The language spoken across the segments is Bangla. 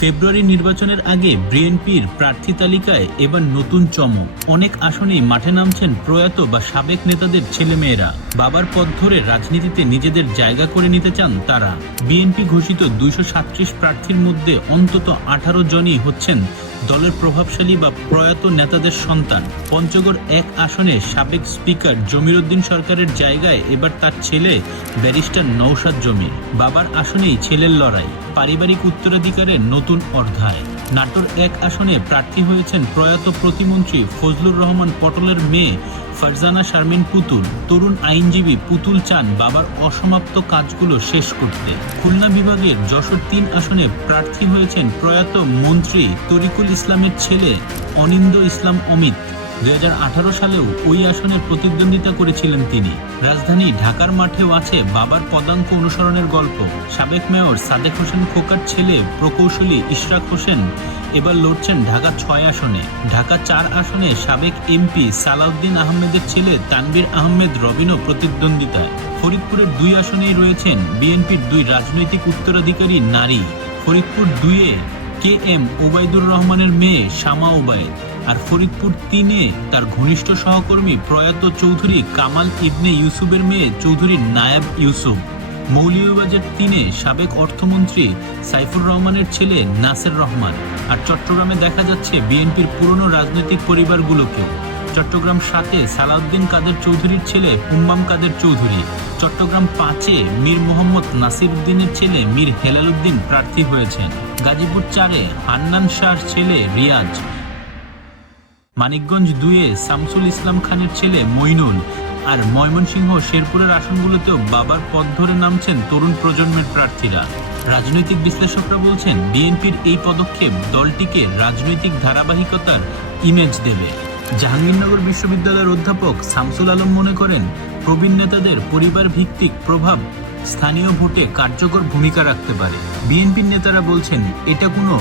ফেব্রুয়ারি নির্বাচনের আগে বিএনপির প্রার্থী তালিকায় এবার নতুন চমক। অনেক আসনেই মাঠে নামছেন প্রয়াত বা সাবেক নেতাদের ছেলেমেয়েরা। বাবার পথ ধরে রাজনীতিতে নিজেদের জায়গা করে নিতে চান তারা। বিএনপি ঘোষিত দুইশো প্রার্থীর মধ্যে অন্তত আঠারো জনই হচ্ছেন দলের প্রভাবশালী বা প্রয়াত নেতাদের সন্তান। পঞ্চগড় এক আসনে সাবেক স্পিকার জমিরুদ্দিন সরকারের জায়গায় এবার তার ছেলে ব্যারিস্টার নৌসাদ জমির বাবার আসনেই ছেলের লড়াই, পারিবারিক উত্তরাধিকারের নতুন অর্ধায় নাটোর এক আসনে প্রার্থী হয়েছেন প্রয়াত প্রতিমন্ত্রী ফজলুর রহমান পটলের মেয়ে ফারজানা শারমিন পুতুল, তরুণ আইনজীবী পুতুল চান বাবার অসমাপ্ত কাজগুলো শেষ করতে। খুলনা বিভাগের যশোর তিন আসনে প্রার্থী হয়েছেন প্রয়াত মন্ত্রী তরিকুল ইসলামের ছেলে অনিন্দ ইসলাম অমিত। দুই হাজার আঠারো সালেও ওই আসনে প্রতিদ্বন্দ্বিতা করেছিলেন তিনি। রাজধানী ঢাকার মাঠেও আছে বাবার পদাঙ্ক অনুসরণের গল্প। সাবেক মেয়র সাদেক হোসেন খোকার ছেলে প্রকৌশলী ইশরাক হোসেন এবার লড়ছেন ঢাকা ছয় আসনে। ঢাকা চার আসনে সাবেক এমপি সালাউদ্দিন আহমেদের ছেলে তানবীর আহমেদ রবিনও প্রতিদ্বন্দ্বিতায়। ফরিদপুরের দুই আসনেই রয়েছেন বিএনপির দুই রাজনৈতিক উত্তরাধিকারী নারী। ফরিদপুর দুইয়ে কে এম ওবায়দুর রহমানের মেয়ে শামা ওবায়দ। আর ফরিদপুর তিনে তার ঘনিষ্ঠ সহকর্মী প্রয়াত চৌধুরী কামাল ইবনে ইউসুফের মেয়ে চৌধুরী নায়াব ইউসুফ। মৌলভীবাজার তিনে সাবেক অর্থমন্ত্রী সাইফুর রহমানের ছেলে নাসের রহমান। আর চট্টগ্রামে দেখা যাচ্ছে বিএনপির পুরনো রাজনৈতিক পরিবারগুলোকেও। চট্টগ্রাম সাতে সালাউদ্দিন কাদের চৌধুরীর ছেলে হুম্মাম কাদের চৌধুরী। চট্টগ্রাম পাঁচে মীর মোহাম্মদ নাসির উদ্দিনের ছেলে মীর হেলাল উদ্দিন প্রার্থী হয়েছেন। গাজীপুর চারে হান্নান শাহর ছেলে রিয়াজ। মানিকগঞ্জ দুয়ে শামসুল ইসলাম খানের ছেলে মইনুল আর ময়মনসিংহ শেরপুরের আসনগুলোতেও বাবার পথ ধরে নামছেন তরুণ প্রজন্মের প্রার্থীরা। রাজনৈতিক বিশ্লেষকরা বলছেন, বিএনপির এই পদক্ষেপ দলটিকে রাজনৈতিক ধারাবাহিকতার ইমেজ দেবে। জাহাঙ্গীরনগর বিশ্ববিদ্যালয়ের অধ্যাপক শামসুল আলম মনে করেন, প্রবীণ নেতাদের পরিবার ভিত্তিক প্রভাব স্থানীয় ভোটে কার্যকর ভূমিকা রাখতে পারে। বিএনপির নেতারা বলছেন, এটা কোনো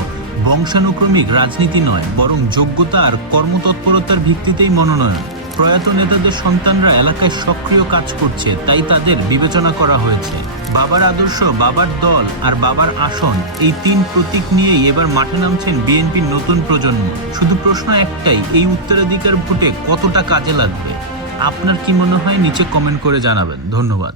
বংশানুক্রমিক রাজনীতি নয়, বরং যোগ্যতা আর কর্মতৎপরতার ভিত্তিতেই মনোনয়ন। প্রয়াত নেতাদের সন্তানরা এলাকায় সক্রিয় কাজ করছে, তাই তাদের বিবেচনা করা হয়েছে। বাবার আদর্শ, বাবার দল আর বাবার আসন, এই তিন প্রতীক নিয়েই এবার মাঠে নামছেন বিএনপির নতুন প্রজন্ম। শুধু প্রশ্ন একটাই, এই উত্তরাধিকার ভোটে কতটা কাজে লাগবে? আপনার কি মনে হয়? নিচে কমেন্ট করে জানাবেন। ধন্যবাদ।